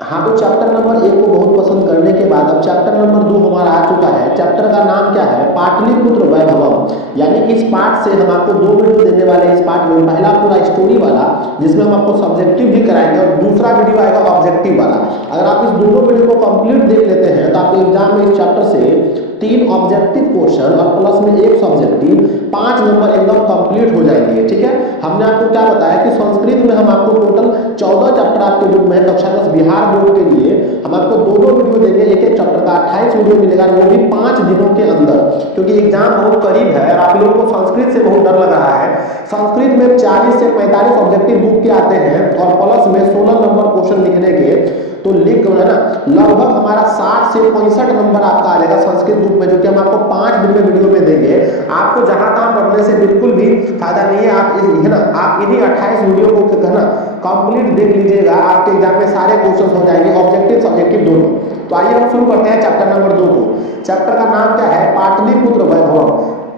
हाँ, तो chapter number 1 को बहुत पसंद करने के बाद अब चैप्टर नंबर 2 हमारा आ चुका है। चैप्टर का नाम क्या है? पाटलिपुत्र वैभवम। यानी इस पार्ट से हम आपको 2 वीडियो देने वाले हैं। इस पार्ट में पहला पूरा स्टोरी वाला, जिसमें हम आपको सब्जेक्टिव भी कराएंगे, और दूसरा वीडियो आएगा ऑब्जेक्टिव वाला। अगर आप इस दोनों वीडियो को कंप्लीट देख लेते हैं तो आपके एग्जाम में इस चैप्टर से 3 ऑब्जेक्टिव क्वेश्चन और प्लस में 1 सब्जेक्टिव, 5 नंबर एकदम कंप्लीट हो जाएंगे। ठीक है, हमने आपको क्या बताया कि संस्कृत में हम आपको टोटल 14 चैप्टर आपके बुक में है। कक्षा 10 बिहार बोर्ड के लिए हम आपको 2-2 वीडियो देंगे, एक चैप्टर का 28 वीडियो मिलेगा, वो भी 5 दिनों के अंदर, क्योंकि एग्जाम बहुत करीब है और आप लोगों को संस्कृत से बहुत डर लग रहा है। संस्कृत में 40 से 45 ऑब्जेक्टिव बुक के आते हैं और प्लस में 16 नंबर क्वेश्चन लिखने के, तो लिख है ना, लगभग हमारा 60 से 65 नंबर आपका आ जाएगा संस्कृत बुक में, जो कि हम आपको 5 दिन में वीडियो में देंगे। आपको जहां तहां पढ़ने से बिल्कुल भी फायदा नहीं है। आप है ना, आप इन्हीं 28 वीडियो को है ना कंप्लीट देख लीजिएगा, आपके एग्जाम में सारे क्वेश्चन हो जाएंगे, ऑब्जेक्टिव सब्जेक्टिव दोनों। तो आइए हम शुरू करते हैं चैप्टर नंबर 2 को। चैप्टर का नाम क्या है? पाटलिपुत्र वैभवम,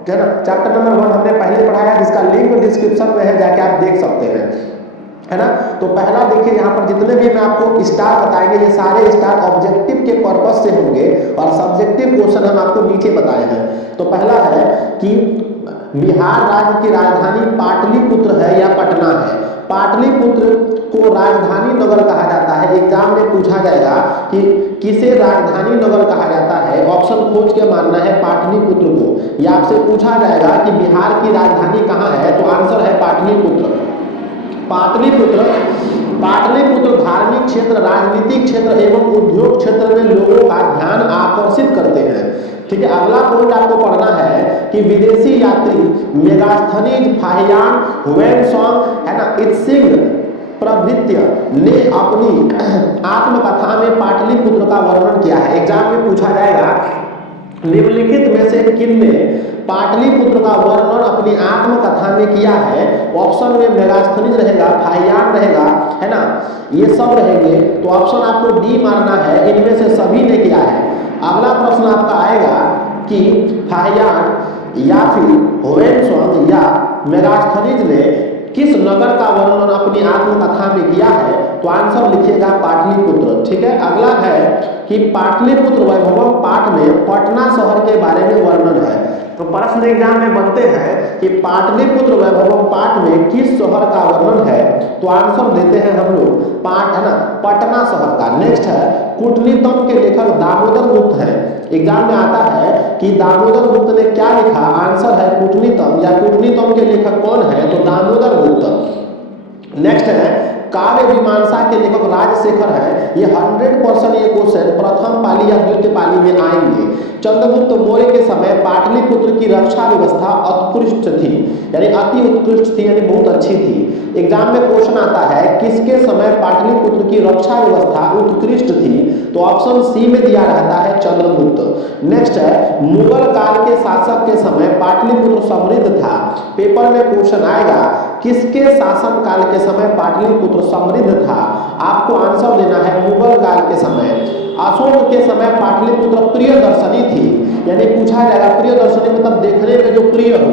है ना। चैप्टर नंबर 1 हमने पहले पढ़ाया, जिसका लिंक डिस्क्रिप्शन में है, जाके आप देख सकते हैं, है ना। तो पहला देखिए, यहाँ पर जितने भी मैं आपको स्टार बताएंगे, ये सारे स्टार ऑब्जेक्टिव के पर्पस से होंगे और सब्जेक्टिव क्वेश्चन हम आपको नीचे बताए हैं। तो पहला है कि बिहार राज्य की राजधानी पाटलिपुत्र है या पटना है? पाटलिपुत्र को राजधानी नगर कहा जाता है। एग्जाम में पूछा जाएगा कि किसे राजधानी नगर कहा जाता है। ऑप्शन खोज के मानना है पाटलिपुत्र को। या आपसे पूछा जाएगा कि बिहार की राजधानी कहाँ है, तो आंसर है पाटलिपुत्र। पाटलिपुत्र पाटलिपुत्र धार्मिक क्षेत्र, राजनीतिक क्षेत्र एवं उद्योग क्षेत्र में लोगों का ध्यान आकर्षित करते हैं। ठीक है, अगला पॉइंट आपको पढ़ना है कि विदेशी यात्री मेगास्थनीज, फाहियान, हुएनसांग, है ना, इत्सिंग प्रभृत्य ने अपनी आत्मकथा में पाटलिपुत्र का वर्णन किया है। एग्जाम में पूछा जाएगा निम्नलिखित में से किनने पाटलिपुत्र का वर्णन अपनी आत्मकथा में किया है। ऑप्शन में मेगास्थनीज रहेगा, फाहियान रहेगा, है ना, ये सब रहेंगे। तो ऑप्शन आपको डी मारना है, इनमें से सभी ने किया है। अगला प्रश्न आपका आएगा कि फाहियान या फिर हुएनसांग या मेगास्थनीज ने किस नगर का वर्णन अपनी आत्मकथा में किया है, तो आंसर लिखिएगा पाटलिपुत्र। ठीक है, अगला है कि पाटलिपुत्र वैभवम पाठ में पटना शहर के बारे में वर्णन है। तो प्रश्न एग्जाम में बनते हैं कि पाटलिपुत्र वैभवम पाठ में किस शहर का वर्णन है, तो आंसर देते हैं हम लोग पाठ, है ना, पटना शहर का। नेक्स्ट है कूटनीतम के लेखक दामोदर गुप्त है। एग्जाम में आता है कि दामोदर गुप्त ने क्या लिखा, आंसर है कूटनीतम, या कूटनीतम के लेखक कौन है, तो दामोदर गुप्त। नेक्स्ट है काव्य मीमांसा के लेखक राजशेखर है। ये 100% ये क्वेश्चन प्रथम पाली या द्वितीय पाली में आएंगे। चंद्रगुप्त मौर्य के समय पाटलिपुत्र की रक्षा व्यवस्था उत्कृष्ट थी, यानी अति उत्कृष्ट थी, यानी बहुत अच्छी थी। एग्जाम में क्वेश्चन आता है किसके समय पाटलिपुत्र की रक्षा व्यवस्था उत्कृष्ट थी, तो ऑप्शन सी में दिया रहता है चंद्रगुप्त। नेक्स्ट है मुगल काल के शासक के समय पाटलिपुत्र समृद्ध था। पेपर में क्वेश्चन आएगा किसके शासन काल के समय पाटलिपुत्र समृद्ध था, आपको आंसर देना है मुगल काल के समय। अशोक के समय पाटलिपुत्र प्रिय दर्शनी थी, यानी पूछा जाएगा प्रिय दर्शनी मतलब देखने में जो प्रिय हो।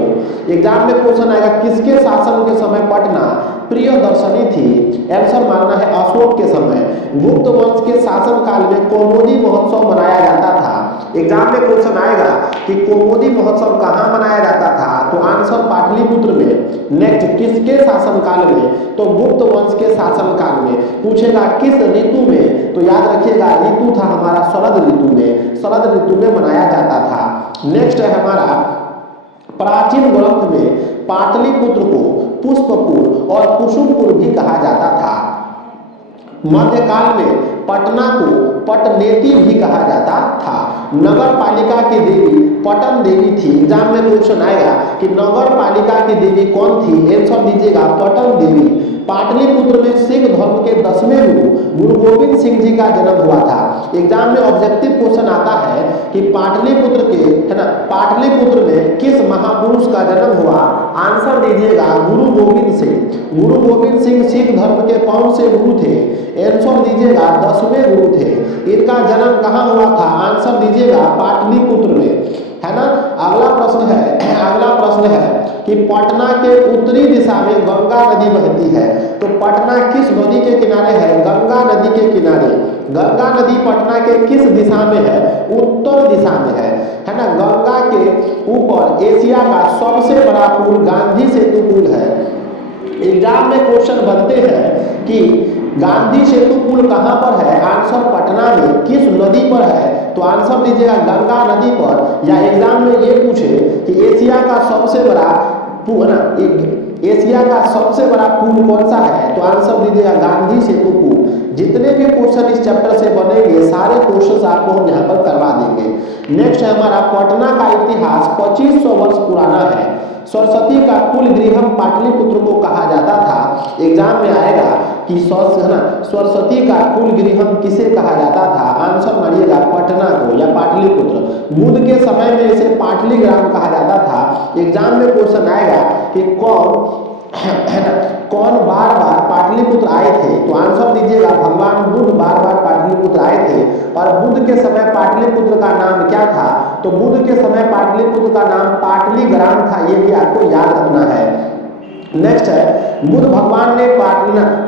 एग्जाम में क्वेश्चन आएगा किसके शासन के समय पटना प्रिय दर्शनी थी, आंसर मानना है अशोक के समय। गुप्त वंश के शासन काल में कौमुदी महोत्सव मनाया जाता था। एग्जाम में क्वेश्चन आएगा कि कौमुदी महोत्सव कहाँ मनाया जाता था, तो आंसर पाटलिपुत्र में। नेक्स्ट किसके शासन काल में, तो गुप्त वंश के शासन काल में। पूछेगा किस ऋतु में, तो याद रखिएगा ऋतु था हमारा शरद ऋतु में, शरद ऋतु में मनाया जाता था। नेक्स्ट है हमारा प्राचीन ग्रंथ में पाटलिपुत्र को पुष्पपुर और कुसुमपुर भी कहा जाता था। मध्यकाल में पटना को पटनेती भी कहा जाता था। नगर पालिका की देवी पटन देवी थी। एग्जाम में क्वेश्चन आएगा कि नगर पालिका की देवी कौन थी, आंसर दीजिएगा पटन देवी। पाटलिपुत्र में सिख धर्म के 10वें गुरु गोविंद सिंह जी का जन्म हुआ था। एग्जाम में ऑब्जेक्टिव क्वेश्चन आता है कि पाटलिपुत्र के, है ना, पाटलिपुत्र में किस महापुरुष का जन्म हुआ, आंसर दीजिएगा गुरु गोविंद सिंह। गुरु गोविंद सिंह सिख धर्म के कौन से गुरु थे, आंसर दीजिएगा 10वें गुरु थे। इनका जन्म कहाँ हुआ था, आंसर दीजिएगा पाटलिपुत्र में, है ना। अगला प्रश्न है कि पटना के उत्तरी दिशा में गंगा नदी बहती है, तो पटना किस नदी के किनारे है? गंगा नदी के किनारे। गंगा नदी पटना के किस दिशा में है? उत्तर दिशा में है ना। गंगा के ऊपर एशिया का सबसे बड़ा पुल गांधी सेतु पुल है। एग्जाम में क्वेश्चन बनते हैं कि गांधी सेतु पुल कहां पर है? आंसर पटना में। किस नदी पर है? तो आंसर दीजिएगा गंगा नदी पर। या एग्जाम में ये पूछे कि एशिया का सबसे बड़ा पुल ना, एशिया का सबसे बड़ा पुल कौन सा है? तो आंसर दीजिएगा गांधी सेतु पुल। जितने भी क्वेश्चन इस चैप्टर से बनेंगे सारे क्वेश्चन आपको हम यहाँ पर करवा देंगे। नेक्स्ट है हमारा पटना का इतिहास 2500 वर्ष पुराना है। सरस्वती का कुल गृहम पाटलिपुत्र को कहा जाता था। एग्जाम में आएगा कि सरस्वती का कुल गृहम किसे कहा जाता था? आंसर मारिएगा पटना को या पाटलिपुत्र। बुद्ध के समय में इसे पाटलिग्राम कहा जाता था। एग्जाम में क्वेश्चन आएगा कि कौन बार बार पाटलिपुत्र आए थे? तो आंसर दीजिएगा भगवान बुद्ध बार बार पाटलिपुत्र आए थे। और बुद्ध के समय पाटलिपुत्र का नाम क्या था? तो बुद्ध के समय पाटलिपुत्र का नाम पाटलिग्राम था। ये भी आपको याद रखना है। नेक्स्ट है बुद्ध भगवान ने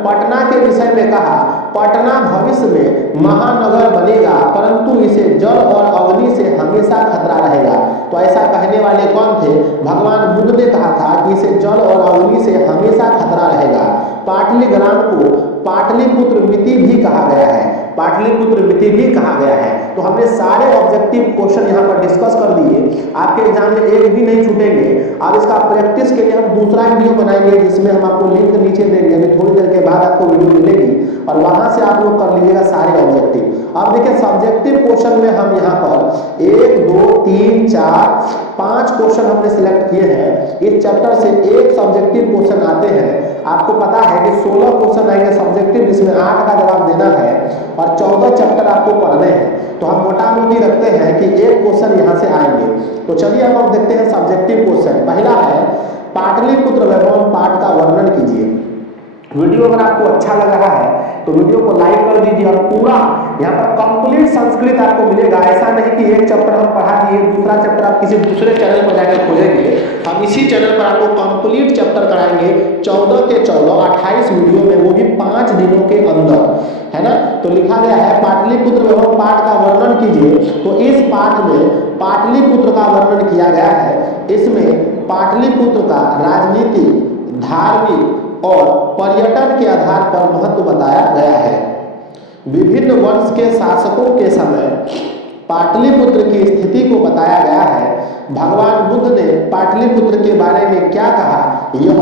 पटना के विषय में कहा, पटना भविष्य में महानगर बनेगा परंतु इसे जल और अग्नि से हमेशा खतरा रहेगा। तो ऐसा कहने वाले कौन थे? भगवान बुद्ध ने कहा था कि इसे जल और अग्नि से हमेशा खतरा रहेगा। पाटलिग्राम को पाटलिपुत्र मिति भी कहा गया है। पाटलिपुत्र मिति भी कहा गया है। तो हमने सारे ऑब्जेक्टिव क्वेश्चन यहाँ पर डिस्कस कर दिए। आपके एग्जाम में एक भी नहीं छूटेंगे। अब इसका प्रैक्टिस के लिए हम दूसरा वीडियो बनाएंगे जिसमें हम आपको लिंक नीचे देंगे। अभी थोड़ी देर के बाद आपको वीडियो मिलेगी और वहां से आप लोग कर लीजिएगा सारे ऑब्जेक्टिव। अब देखिए सब्जेक्टिव क्वेश्चन में हम यहाँ पर 1 2 3 4 5 क्वेश्चन हमने सिलेक्ट किए हैं। इस चैप्टर से एक सब्जेक्टिव क्वेश्चन आते हैं। आपको पता है कि 16 क्वेश्चन आएंगे सब्जेक्टिव, जिसमें 8 का जवाब देना है और 14 चैप्टर आपको पढ़ने हैं। तो हम मोटा मोटी रखते हैं कि एक क्वेश्चन यहाँ से आएंगे। तो चलिए अब हम देखते हैं सब्जेक्टिव क्वेश्चन। पहला है पाटलिपुत्र वैभव पाठ का वर्णन कीजिए। वीडियो अगर आपको अच्छा लग रहा है तो वीडियो को लाइक कर दीजिए और पूरा यहाँ पर कंप्लीट संस्कृत आपको मिलेगा। ऐसा नहीं कि एक चैप्टर हम पढ़ा दिए, दूसरा चैप्टर आप किसी दूसरे चैनल पर जाकर खोजेंगे। हम इसी चैनल पर आपको कंप्लीट चैप्टर कराएंगे 14 के 14 28 वीडियो में, वो भी 5 दिनों के अंदर, है ना। तो लिखा गया है पाटलिपुत्र वैभव पाठ का वर्णन कीजिए। तो इस पाठ में पाटलिपुत्र का वर्णन किया गया है। इसमें पाटलिपुत्र का राजनीतिक, धार्मिक और पर्यटन के आधार पर महत्व बताया गया है। विभिन्न वंश के शासकों के समय पाटलिपुत्र की स्थिति को बताया गया है। भगवान बुद्ध ने पाटलिपुत्र के बारे में क्या कहा, यह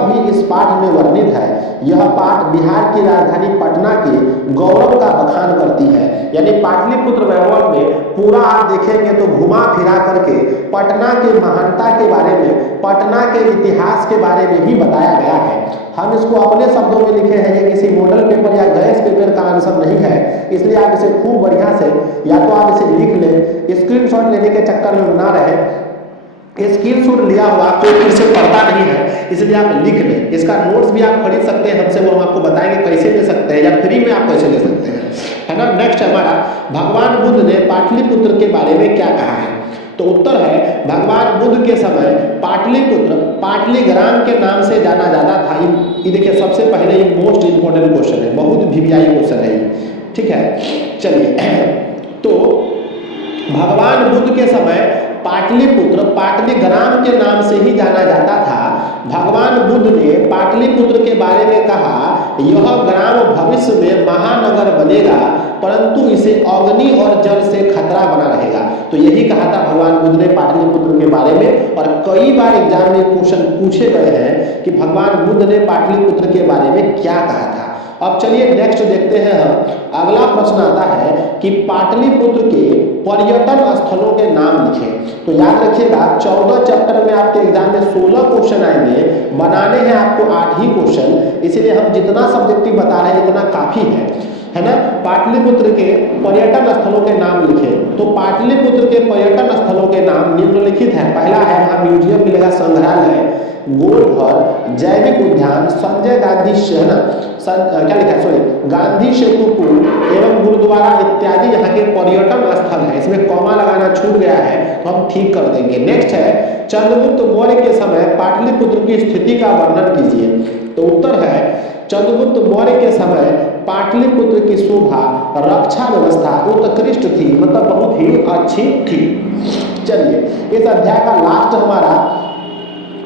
भी इस पाठ में वर्णित है। यह पाठ बिहार की राजधानी पटना के गौरव का बखान करती है। यानी पाटलिपुत्र वैभव में पूरा आप देखेंगे तो घुमा फिरा करके पटना के महानता के बारे में, पटना के इतिहास के बारे में भी बताया गया है। हम इसको अपने शब्दों में लिखे हैं, ये किसी मॉडल पेपर या गैस पेपर का आंसर नहीं है, इसलिए आप इसे खूब बढ़िया से या तो आप इसे लिख लें, स्क्रीनशॉट लेने के चक्कर में ना रहे। स्क्रीनशॉट लिया हुआ कोई फिर से पढ़ता नहीं है, इसलिए आप लिख लें। इसका नोट्स भी आप खरीद सकते हैं हमसे, वो हम आपको बताएंगे कैसे ले सकते हैं या फ्री में आप कैसे ले सकते हैं, है ना। नेक्स्ट हमारा भगवान बुद्ध ने पाटलिपुत्र के बारे में क्या कहा है? तो उत्तर है भगवान बुद्ध के समय पाटलिपुत्र पाटलिग्राम के नाम से जाना जाता था। ये देखिए सबसे पहले ये मोस्ट इंपोर्टेंट क्वेश्चन है, बहुत वीवीआई क्वेश्चन है, ठीक है। चलिए तो भगवान बुद्ध के समय पाटलिपुत्र पाटलिग्राम के नाम से ही जाना जाता था। भगवान बुद्ध ने पाटलिपुत्र के बारे में कहा, यह ग्राम भविष्य में महानगर बनेगा परंतु इसे अग्नि और जल से खतरा बना रहेगा। तो यही कहा था भगवान बुद्ध ने पाटलिपुत्र के बारे में। और कई बार एग्जाम में क्वेश्चन पूछे गए हैं कि भगवान बुद्ध ने पाटलिपुत्र के बारे में क्या कहा था। अब चलिए नेक्स्ट देखते हैं हम। अगला प्रश्न आता है कि पाटलिपुत्र के पर्यटन स्थलों के नाम लिखें। तो याद रखिएगा 14 चैप्टर में आपके एग्जाम में 16 क्वेश्चन आएंगे, बनाने हैं आपको 8 ही क्वेश्चन, इसलिए हम जितना सब्जेक्टिव बता रहे हैं इतना काफी है ना। पाटलिपुत्र के पर्यटन स्थलों के नाम लिखें। तो पाटलिपुत्र के पर्यटन स्थलों के नाम निम्नलिखित है। पहला है वहाँ म्यूजियम मिलेगा, संग्रहालय, गोलघर, जैविक उद्यान, संजय गांधी क्या लिखा है, सॉरी, गांधी सेतु पुल एवं गुरुद्वारा इत्यादि यहाँ के पर्यटन स्थल है। इसमें कॉमा लगाना छूट गया है तो हम ठीक कर देंगे। नेक्स्ट है चंद्रगुप्त मौर्य के समय पाटलिपुत्र की स्थिति का वर्णन कीजिए। तो उत्तर है चंद्रगुप्त मौर्य के समय पाटलिपुत्र की शोभा रक्षा व्यवस्था उत्कृष्ट थी, मतलब बहुत ही अच्छी थी। चलिए इस अध्याय का लास्ट हमारा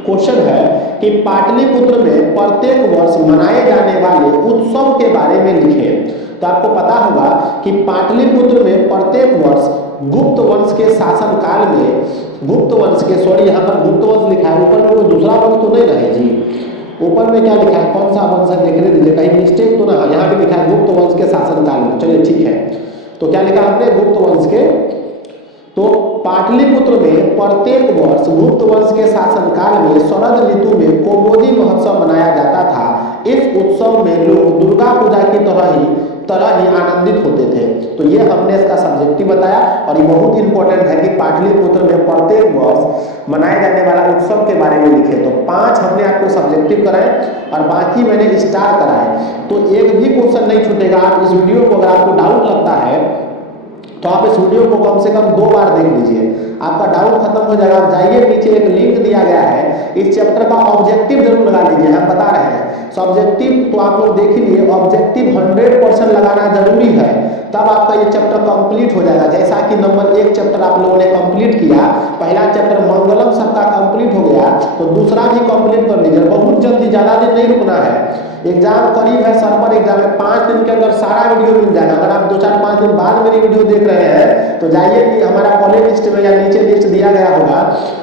क्वेश्चन है कि पाटलिपुत्र में प्रत्येक वर्ष मनाए जाने वाले उत्सव के बारे में लिखे। तो आपको पता होगा कि पाटलिपुत्र में प्रत्येक वर्ष गुप्त वंश के शासन काल में, गुप्त वंश के, सॉरी यहाँ पर गुप्त वंश लिखा है, ऊपर में कोई दूसरा वंश तो नहीं रहे जी, ऊपर में क्या लिखा है, कौन सा वंश है देखने दीजिए, कहीं मिस्टेक तो ना, यहाँ पे लिखा है गुप्त वंश के शासन काल में। चलिए ठीक है, तो क्या लिखा हमने, गुप्त वंश के। तो पाटलिपुत्र में प्रत्येक वर्ष गुप्त वंश के शासन काल में शरद ऋतु में कौमुदी महोत्सव मनाया जाता था। इस उत्सव में लोग दुर्गा पूजा की तरह ही आनंदित होते थे। तो ये हमने इसका सब्जेक्टिव बताया और ये बहुत इंपॉर्टेंट है कि पाटलिपुत्र में प्रत्येक वर्ष मनाए जाने वाला उत्सव के बारे में लिखे। तो 5 हमने आपको सब्जेक्टिव कराए और बाकी मैंने स्टार कराए। तो एक भी क्वेश्चन नहीं छूटेगा। आप इस वीडियो को, अगर आपको डाउट लगता है तो आप इस वीडियो को कम से कम 2 बार देख लीजिए, आपका डाउट खत्म हो जाएगा। आप जाइए, नीचे एक लिंक दिया गया है, इस चैप्टर का ऑब्जेक्टिव जरूर लगा लीजिए। हम बता रहे हैं सब्जेक्टिव तो आप लोग देख लीजिए, ऑब्जेक्टिव 100% लगाना जरूरी है, तब आपका ये चैप्टर कंप्लीट हो जाएगा। जैसा कि नंबर 1 चैप्टर आप लोगों ने कंप्लीट किया, पहला चैप्टर मंगलम सबका कंप्लीट हो गया, तो दूसरा भी कंप्लीट कर लीजिए। बहुत जल्दी, ज़्यादा दिन नहीं रुकना है, एग्जाम करीब है, सर पर एग्जाम है, 5 दिन के अंदर सारा वीडियो मिल जाएगा। अगर आप 2-4-5 दिन बाद मेरी वीडियो देख रहे हैं तो जाइए कि हमारा कॉलेज लिस्ट में या नीचे लिस्ट दिया गया होगा,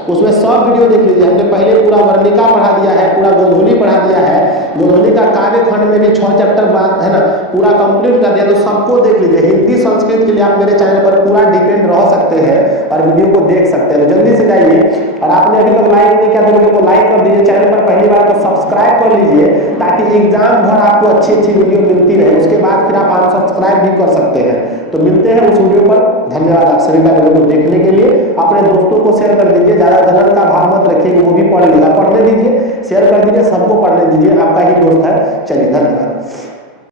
उसमें सब वीडियो देख लीजिए। हमने पहले पूरा वर्णिका पढ़ा दिया है, पूरा गोधूली पढ़ा दिया है, गोधूली का काव्य खंड में भी 6 चैप्टर बात है ना, पूरा कंप्लीट कर दिया। तो सबको देख लीजिए। हिंदी संस्कृत के लिए आप मेरे चैनल पर पूरा डिपेंड रह सकते हैं और वीडियो को देख सकते हैं। तो जल्दी से जाइए, और आपने अभी तक लाइक नहीं किया तो वीडियो को लाइक कर दीजिए, चैनल पर पहली बार तो सब्सक्राइब कर लीजिए, ताकि एग्जाम भर आपको अच्छी वीडियो मिलती रहे। उसके बाद फिर आप अनसब्सक्राइब भी कर सकते हैं। तो मिलते हैं उस वीडियो पर। धन्यवाद आप सभी का वीडियो को देखने के लिए। अपने दोस्तों को शेयर कर दीजिए, ज़्यादा जलन का भाव मत रखिए कि वो भी पढ़ लेगा, पढ़ने दीजिए, शेयर कर दीजिए, सबको पढ़ने दीजिए, आपका ही दोस्त है। चलिए धन्यवाद।